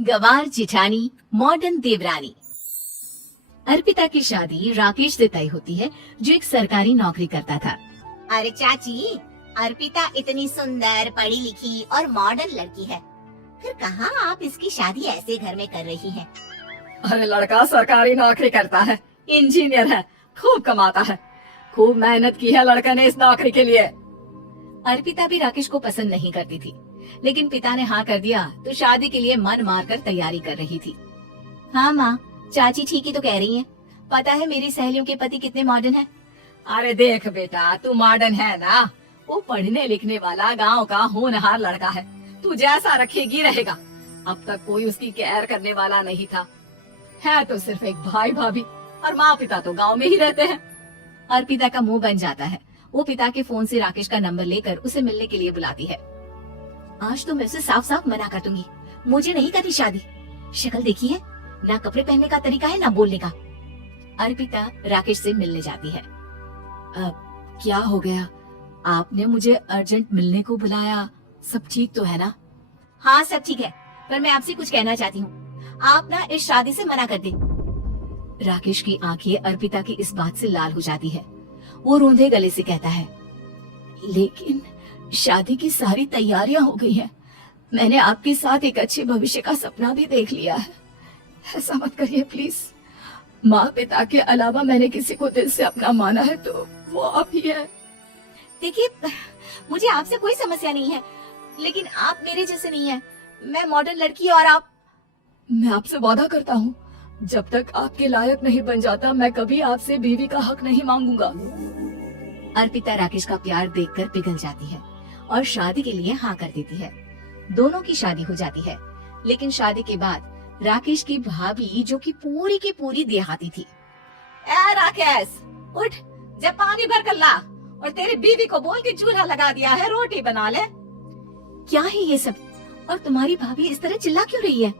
गवार जिठानी मॉडर्न देवरानी। अर्पिता की शादी राकेश से तय होती है, जो एक सरकारी नौकरी करता था। अरे चाची, अर्पिता इतनी सुंदर, पढ़ी लिखी और मॉडर्न लड़की है, फिर कहाँ आप इसकी शादी ऐसे घर में कर रही हैं? अरे लड़का सरकारी नौकरी करता है, इंजीनियर है, खूब कमाता है, खूब मेहनत की है लड़का ने इस नौकरी के लिए। अर्पिता भी राकेश को पसंद नहीं करती थी, लेकिन पिता ने हाँ कर दिया तो शादी के लिए मन मारकर तैयारी कर रही थी। हाँ माँ, चाची ठीक ही तो कह रही हैं। पता है मेरी सहेलियों के पति कितने मॉडर्न हैं। अरे देख बेटा, तू मॉडर्न है ना, वो पढ़ने लिखने वाला गांव का होनहार लड़का है, तू जैसा रखेगी रहेगा। अब तक कोई उसकी केयर करने वाला नहीं था, है तो सिर्फ एक भाई भाभी, और माँ पिता तो गांव में ही रहते हैं। अर्पिता का मुंह बन जाता है। वो पिता के फोन से राकेश का नंबर लेकर उसे मिलने के लिए बुलाती है। आज तो मैं उसे साफ साफ मना कर दूंगी, मुझे नहीं करनी शादी। शक्ल देखी है, ना कपड़े पहनने का तरीका है, ना बोलने का। अर्पिता राकेश से मिलने जाती है। क्या हो गया, आपने मुझे अर्जेंट मिलने को बुलाया, सब ठीक तो है ना? हाँ सब ठीक है, पर मैं आपसे कुछ कहना चाहती हूँ। आप ना इस शादी से मना कर दे। राकेश की आंखें अर्पिता की इस बात से लाल हो जाती है। वो रोंदे गले से कहता है, लेकिन शादी की सारी तैयारियां हो गई हैं। मैंने आपके साथ एक अच्छे भविष्य का सपना भी देख लिया है। ऐसा मत करिए प्लीज। माँ पिता के अलावा मैंने किसी को दिल से अपना माना है तो वो आप ही है। देखिए, मुझे आपसे कोई समस्या नहीं है, लेकिन आप मेरे जैसे नहीं है। मैं मॉडर्न लड़की और आप। मैं आपसे वादा करता हूँ, जब तक आपके लायक नहीं बन जाता मैं कभी आपसे बीवी का हक नहीं मांगूंगा। अर्पिता राकेश का प्यार देखकर पिघल जाती है और शादी के लिए हाँ कर देती है। दोनों की शादी हो जाती है, लेकिन शादी के बाद राकेश की भाभी, जो कि पूरी देहाती थी। ए राकेश, उठ, जब पानी भर कर ला, और तेरी बीवी को बोल के चूल्हा लगा दिया है, रोटी बना ले। क्या है ये सब? और तुम्हारी भाभी इस तरह चिल्ला क्यों रही है?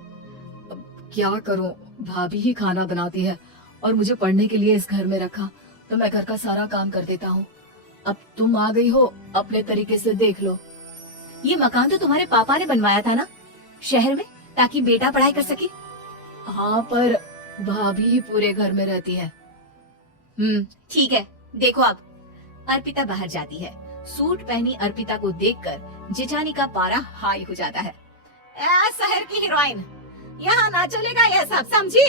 क्या करूं, भाभी ही खाना बनाती है और मुझे पढ़ने के लिए इस घर में रखा, तो मैं घर का सारा काम कर देता हूँ। अब तुम आ गई हो, अपने तरीके से देख लो। ये मकान तो तुम्हारे पापा ने बनवाया था ना, शहर में, ताकि बेटा पढ़ाई कर सके। हाँ, पर भाभी ही पूरे घर में रहती है। ठीक है, देखो अब। अर्पिता बाहर जाती है। सूट पहनी अर्पिता को देखकर जेठानी का पारा हाई हो जाता है। शहर की हीरोइन, यहाँ ना चलेगा ये सब, समझी?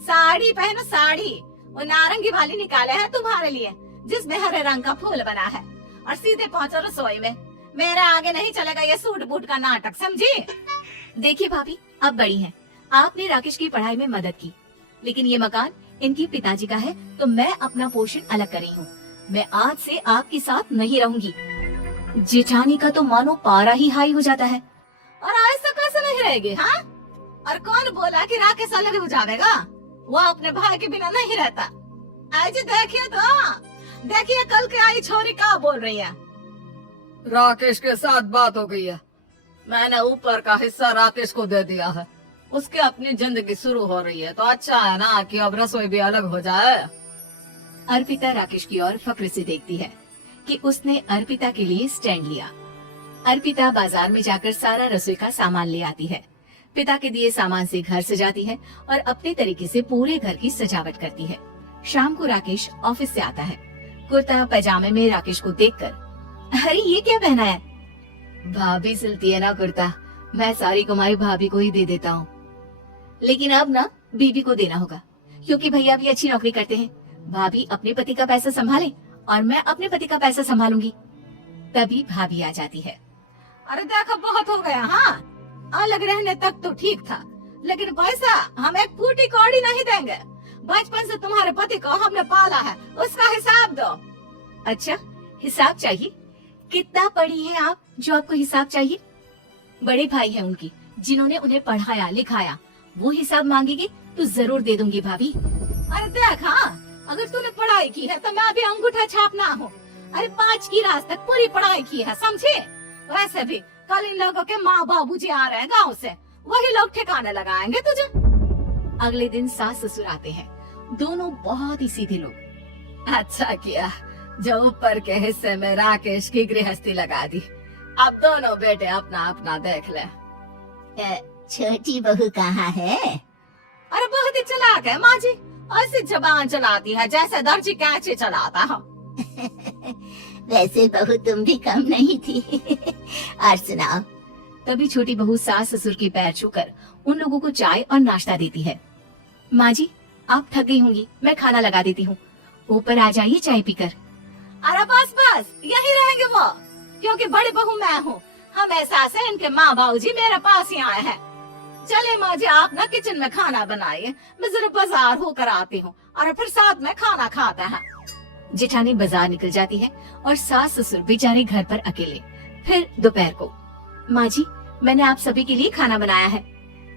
साड़ी पहनो साड़ी, वो नारंगी वाली निकाले है तुम्हारे लिए, जिसमें हरे रंग का फूल बना है, और सीधे पहुंचो रसोई में। मेरे आगे नहीं चलेगा ये सूट बूट का नाटक, समझी? देखिए भाभी, अब बड़ी हैं। आपने राकेश की पढ़ाई में मदद की, लेकिन ये मकान इनके पिताजी का है, तो मैं अपना पोर्शन अलग कर रही हूँ। मैं आज से आपके साथ नहीं रहूंगी। जेठानी का तो मानो पारा ही हाई हो जाता है। और ऐसा कैसे नहीं रहेगी? हाँ, और कौन बोला कि राकेश अलग हो जाएगा? वो अपने भाई के बिना नहीं रहता। आज देखिए तो, देखिए कल के आई छोरी क्या बोल रही है। राकेश के साथ बात हो गई है, मैंने ऊपर का हिस्सा राकेश को दे दिया है, उसकी अपनी जिंदगी शुरू हो रही है, तो अच्छा है ना कि अब रसोई भी अलग हो जाए। अर्पिता राकेश की ओर फक्र से देखती है कि उसने अर्पिता के लिए स्टैंड लिया। अर्पिता बाजार में जाकर सारा रसोई का सामान ले आती है। पिता के दिए सामान से घर सजाती है और अपने तरीके से पूरे घर की सजावट करती है। शाम को राकेश ऑफिस से आता है। कुर्ता पैजामे में राकेश को देखकर, अरे ये क्या पहना है? भाभी सिलती है ना कुर्ता, मैं सारी कमाई भाभी को ही दे देता हूँ। लेकिन अब ना बीबी को देना होगा, क्योंकि भैया भी अच्छी नौकरी करते हैं। भाभी अपने पति का पैसा संभाले और मैं अपने पति का पैसा संभालूंगी। तभी भाभी आ जाती है। अरे देखो, बहुत हो गया। हाँ, अलग रहने तक तो ठीक था, लेकिन पैसा हम एक फूटी कौड़ी नहीं देंगे। बचपन से तुम्हारे पति को हमने पाला है, उसका हिसाब दो। अच्छा, हिसाब चाहिए? कितना पढ़ी है आप जो आपको हिसाब चाहिए? बड़े भाई हैं उनकी, जिन्होंने उन्हें पढ़ाया लिखाया, वो हिसाब मांगेगी तो जरूर दे दूंगी भाभी। अरे देख, हाँ, अगर तूने पढ़ाई की है तो मैं भी अंगूठा छापना हूँ। अरे 5 की क्लास तक पूरी पढ़ाई की है, समझे? वैसे भी कल इन लोगों के माँ बाबूजी आ रहे हैं गाँव से, वही लोग ठिकाने लगाएंगे तुझे। अगले दिन सास ससुर आते हैं, दोनों बहुत ही सीधे लोग। अच्छा किया जो ऊपर के हिस्से में राकेश की गृहस्थी लगा दी। अब दोनों बेटे अपना अपना देख ले। छोटी बहू कहाँ है? अरे बहुत ही चालाक है माँ जी, ऐसी जबान चलाती है जैसे दर्जी कैंची चलाता है। वैसे बहू तुम भी कम नहीं थी। और सुनाओ। तभी छोटी बहू सास ससुर के पैर छूकर उन लोगों को चाय और नाश्ता देती है। माँ जी, आप थक गई होंगी, मैं खाना लगा देती हूँ, ऊपर आ जाइए चाय पीकर। अरे बस बस यही रहेंगे वो, क्योंकि बड़ी बहू मैं हूँ। हमेशा से इनके माँ बाबूजी मेरे पास ही आए हैं। चले माँ जी, आप ना किचन में खाना बनाइए, मैं जरा बाजार होकर आती हूँ और फिर साथ में खाना खाते हैं। जेठानी बाजार निकल जाती है और सास ससुर बेचारे घर पर अकेले। फिर दोपहर को, माँ जी, मैंने आप सभी के लिए खाना बनाया है।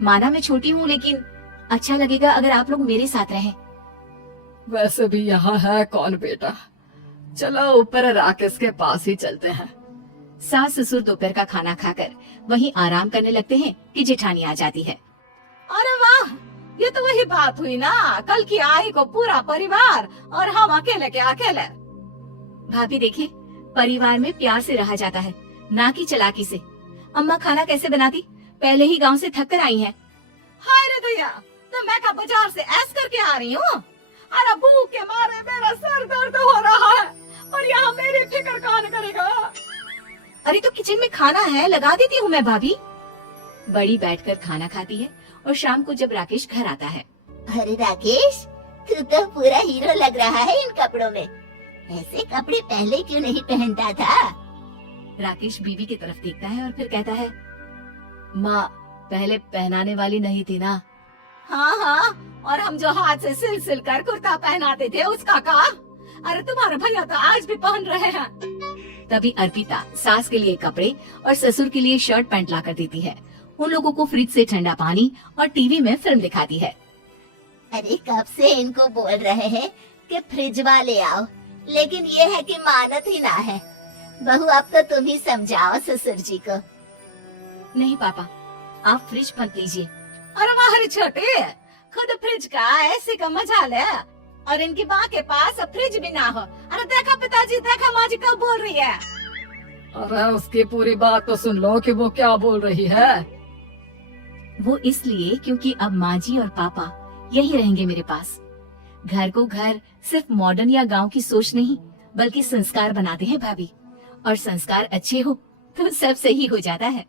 माना मैं छोटी हूँ, लेकिन अच्छा लगेगा अगर आप लोग मेरे साथ रहें। वैसे भी यहाँ है कौन बेटा, चलो ऊपर राकेश के पास ही चलते हैं। सास ससुर दोपहर का खाना खाकर वहीं आराम करने लगते हैं कि जेठानी आ जाती है। अरे वाह, ये तो वही बात हुई ना, कल की आई को पूरा परिवार और हम अकेले के अकेले। भाभी देखिए, परिवार में प्यार से रहा जाता है, ना कि चालाकी से। अम्मा खाना कैसे बनाती, पहले ही गांव से थक कर आई हैं। हाय रे दैया, तो मैं का बाजार से ऐस करके आ रही हूँ। अरे भूख के मारे मेरा सर दर्द हो रहा है और यहाँ मेरी फिक्र कौन करेगा। अरे तो किचन में खाना है, लगा देती हूँ मैं भाभी। बड़ी बैठकर खाना खाती है और शाम को जब राकेश घर आता है। अरे राकेश, तू तो पूरा हीरो लग रहा है इन कपड़ों में। ऐसे कपड़े पहले क्यों नहीं पहनता था? राकेश बीवी की तरफ देखता है और फिर कहता है, माँ पहले पहनाने वाली नहीं थी ना। हाँ हाँ, और हम जो हाथ से सिल सिल कर कुर्ता पहनाते थे उसका का? अरे तुम्हारे भैया तो आज भी पहन रहे हैं। तभी अर्पिता सास के लिए कपड़े और ससुर के लिए शर्ट पैंट ला कर देती है। उन लोगों को फ्रिज से ठंडा पानी और टीवी में फिल्म दिखाती है। अरे कब से इनको बोल रहे हैं कि फ्रिज वाले आओ, लेकिन ये है कि मानत ही ना है। बहू, अब तो तुम ही समझाओ ससुर जी को। नहीं पापा, आप फ्रिज मत लीजिए। अरे वाह छोटे, खुद फ्रिज का ऐसे का मजा ले, और इनकी माँ के पास फ्रिज भी ना हो। अरे देखा पिताजी, देखा माँ जी कब बोल रही है। अरे उसकी पूरी बात तो सुन लो कि वो क्या बोल रही है। वो इसलिए क्योंकि अब माँ जी और पापा यही रहेंगे मेरे पास। घर को घर सिर्फ मॉडर्न या गांव की सोच नहीं, बल्कि संस्कार बनाते हैं भाभी, और संस्कार अच्छे हो तो सब सही हो जाता है।